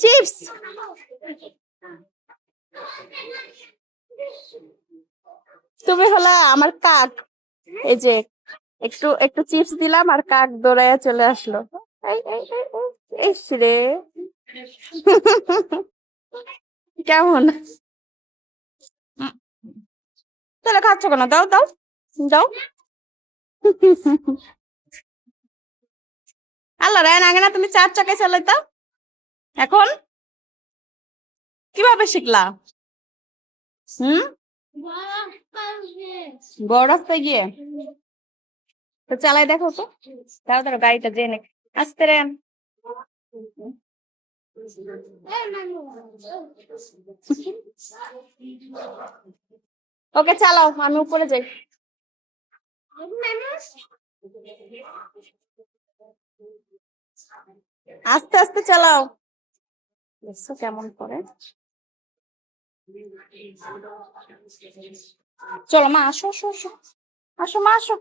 Chips. তুমি হলা আমার কাক। এই যে একটু একটু চিপস দিলাম আর কাক দৌড়াইয়া চলে আসলো। এই রে কেমন? তাহলে খাচ্ছ কেন? দাও দাও দাও। আল্লাহ রায়ন, আগে না তুমি 4 চাকায় চালাইতা, এখন কিভাবে শিখলা? হুম, বড় রাস্তায় গিয়ে তো চালাই দেখো তো। দাঁড়াও দাঁড়াও, গাড়িটা জেনে আসতে রে। ওকে চালাও, আমি উপরে যাই। আস্তে আস্তে চালাও। দেখছো কেমন করে? চলো মা, আসো আসো আসো, আসো মা আসো।